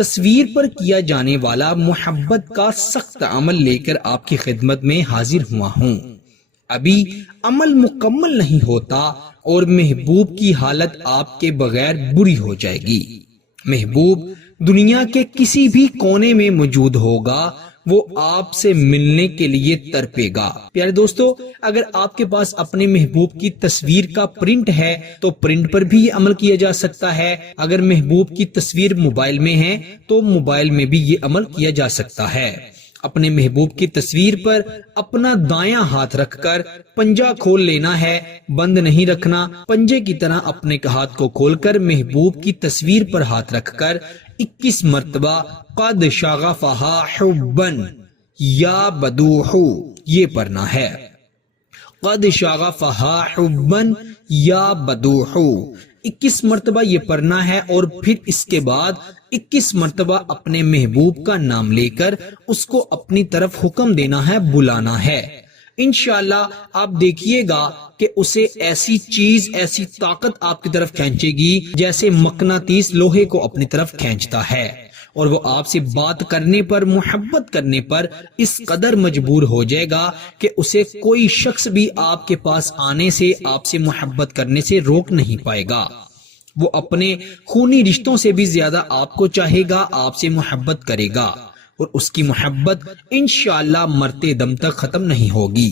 تصویر پر کیا جانے والا محبت کا سخت عمل لے کر آپ کی خدمت میں حاضر ہوا ہوں۔ ابھی عمل مکمل نہیں ہوتا اور محبوب کی حالت آپ کے بغیر بری ہو جائے گی۔ محبوب دنیا کے کسی بھی کونے میں موجود ہوگا، وہ آپ سے ملنے کے لیے تڑپے گا۔ پیارے دوستو، اگر آپ کے پاس اپنے محبوب کی تصویر کا پرنٹ ہے تو پرنٹ پر بھی یہ عمل کیا جا سکتا ہے۔ اگر محبوب کی تصویر موبائل میں ہے تو موبائل میں بھی یہ عمل کیا جا سکتا ہے۔ اپنے محبوب کی تصویر پر اپنا دایاں ہاتھ رکھ کر پنجہ کھول لینا ہے، بند نہیں رکھنا۔ پنجے کی طرح اپنے ہاتھ کو کھول کر محبوب کی تصویر پر ہاتھ رکھ کر 21 مرتبہ قد شغفہا حبا یا بدوح یہ پڑھنا ہے۔ قد شغفہا حبا یا بدوح 21 مرتبہ یہ پڑھنا ہے، اور پھر اس کے بعد 21 مرتبہ اپنے محبوب کا نام لے کر اس کو اپنی طرف حکم دینا ہے، بلانا ہے۔ انشاءاللہ آپ دیکھیے گا کہ اسے ایسی چیز، ایسی طاقت آپ کی طرف کھینچے گی جیسے مقناطیس لوہے کو اپنی طرف کھینچتا ہے، اور وہ آپ سے بات کرنے پر، محبت کرنے پر اس قدر مجبور ہو جائے گا کہ اسے کوئی شخص بھی آپ کے پاس آنے سے، آپ سے محبت کرنے سے روک نہیں پائے گا۔ وہ اپنے خونی رشتوں سے بھی زیادہ آپ کو چاہے گا، آپ سے محبت کرے گا، اور اس کی محبت انشاءاللہ مرتے دم تک ختم نہیں ہوگی۔